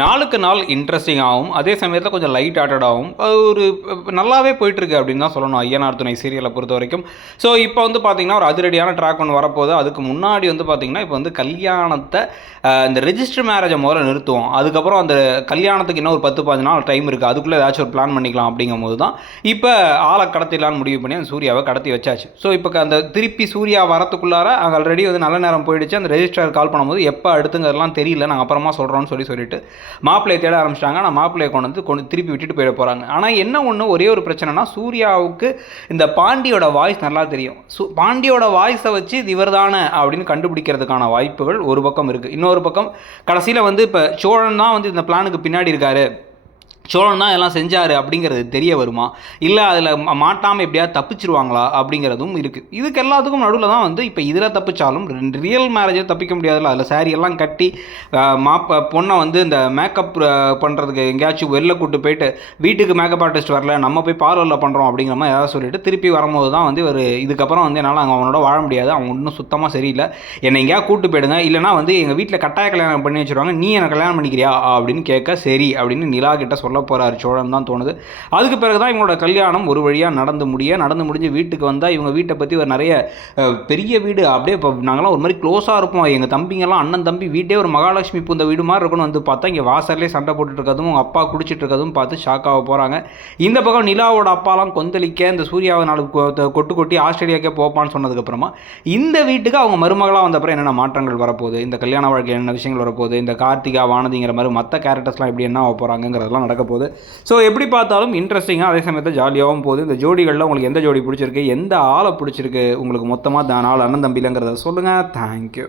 நாளுக்கு நாள் இன்ட்ரெஸ்டிங்காகவும் அதே சமயத்தில் கொஞ்சம் லைட் ஹார்ட்டடாகவும் ஒரு நல்லாவே போயிட்டுருக்கு அப்படின்னு தான் சொல்லணும் ஐயனார் துணை சீரியலை பொறுத்த வரைக்கும். ஸோ இப்போ வந்து பார்த்திங்கன்னா ஒரு அதிரடியான ட்ராக் ஒன்று வரப்போகுது. அதுக்கு முன்னாடி வந்து பார்த்திங்கன்னா இப்போ வந்து கல்யாணத்தை இந்த ரெஜிஸ்டர் மேரேஜை முதல்ல நிறுத்துவோம். அதுக்கப்புறம் அந்த கல்யாணத்துக்கு இன்னும் ஒரு 10-15 நாள் டைம் இருக்குது, அதுக்குள்ளே ஏதாச்சும் ஒரு பிளான் பண்ணிக்கலாம் அப்படிங்கும் போது தான் இப்போ ஆளை கடத்திடலான்னு முடிவு பண்ணி அந்த சூர்யாவை கடத்தி வச்சாச்சு. ஸோ இப்போ அந்த திருப்பி சூர்யா வரத்துக்குள்ளார ஆல்ரெடி வந்து நல்ல நேரம் போயிடுச்சு. அந்த ரெஜிஸ்டர் கால் பண்ணும்போது எப்போ அடுத்துங்கிறதுலாம் தெரியல, நாங்கள் அப்புறமா சொல்கிறோன்னு சொல்லிட்டு மாப்பிள்ளையை தேட ஆரம்பிச்சிட்டாங்க. ஆனால் மாப்பிள்ளையை கொண்டு திருப்பி விட்டுட்டு போயிட போகிறாங்க. ஆனால் என்ன ஒன்று, ஒரே ஒரு பிரச்சனைனா சூர்யாவுக்கு இந்த பாண்டியோட வாய்ஸ் நல்லா தெரியும். பாண்டியோட வாய்ஸை வச்சு இது இவர் தானே அப்படின்னு கண்டுபிடிக்கிறதுக்கான வாய்ப்புகள் ஒரு பக்கம் இருக்குது. இன்னொரு பக்கம் கடைசியில் வந்து இப்போ சோழன் தான் வந்து இந்த பிளானுக்கு பின்னாடி இருக்காரு, சோழன் தான் எல்லாம் செஞ்சார் அப்படிங்கிறது தெரிய வருமா, இல்லை அதில் மாட்டாமல் எப்படியாவது தப்பிச்சிருவாங்களா அப்படிங்கிறதும் இருக்குது. இதுக்கு எல்லாத்துக்கும் நடுவில் தான் வந்து இப்போ இதில் தப்பிச்சாலும் ரியல் மேரேஜில் தப்பிக்க முடியாதுல்ல. அதில் சாரி எல்லாம் கட்டி பொண்ணை வந்து இந்த மேக்கப் பண்ணுறதுக்கு எங்கேயாச்சும் வெளில கூப்பிட்டு போயிட்டு வீட்டுக்கு மேக்கப் ஆர்டிஸ்ட் வரல, நம்ம போய் பார்லரில் பண்ணுறோம் அப்படிங்கிற மாதிரி ஏதாவது சொல்லிட்டு திருப்பி வரும்போது தான் வந்து ஒரு இதுக்கப்புறம் வந்து என்னால் அங்கே அவனோட வாழ முடியாது, அவன் இன்னும் சுத்தமாக சரியில்லை, என்னை எங்கேயா கூப்பிட்டு போயிடுங்க, இல்லைனா வந்து எங்கள் வீட்டில் கட்டாய கல்யாணம் பண்ணி வச்சுருவாங்க, நீ என்னை கல்யாணம் பண்ணிக்கிறியா அப்படின்னு கேட்க சரி அப்படின்னு நிலா கிட்ட சொல்ல போகிறார் சோழன் தான் தோணுது. அதுக்கு பிறகு தான் இவங்களோட கல்யாணம் ஒரு வழியாக நடந்து முடிஞ்சு வீட்டுக்கு வந்தால் இவங்க வீட்டை பற்றி ஒரு நிறைய பெரிய வீடு அப்படியே இப்போ நாங்களாம் ஒரு மாதிரி க்ளோஸாக இருப்போம், எங்கள் தம்பிங்கெல்லாம் அண்ணன் தம்பி வீட்டே ஒரு மகாலட்சுமி பூந்த வீடு மாதிரி இருக்குன்னு வந்து பார்த்தா இங்கே வாசல்லே சண்டை போட்டுட்டு இருக்கதும் உங்கள் அப்பா குடிச்சிட்டு இருக்கதும் பார்த்து ஷாக்காக போகிறாங்க. இந்த பக்கம் நிலாவோட அப்பாலாம் கொந்தளிக்க இந்த சூர்யாவை நாலு கொட்டி ஆஸ்திரேலியாக்கே போப்பான்னு சொன்னதுக்கப்புறமா இந்த வீட்டுக்கு அவங்க மருமகளாக வந்தப்பறம் என்னென்ன மாற்றங்கள் வரப்போகுது, இந்த கல்யாண வாழ்க்கை என்ன விஷயங்கள் வரப்போகுது, இந்த கார்த்திகா வானதிங்கிற மாதிரி மற்ற கேரக்டர்ஸ்லாம் எப்படி என்ன போகிறாங்கிறதெல்லாம் நடக்க போகுது. ஸோ எப்படி பார்த்தாலும் இன்ட்ரெஸ்டிங்காக அதே சமயத்தில் ஜாலியாகவும் போகுது. இந்த ஜோடிகளில் உங்களுக்கு எந்த ஜோடி பிடிச்சிருக்கு, எந்த ஆளை பிடிச்சிருக்கு உங்களுக்கு மொத்தமாக 4 அண்ணன் தம்பிலங்கிறத சொல்லுங்கள். தேங்க்யூ.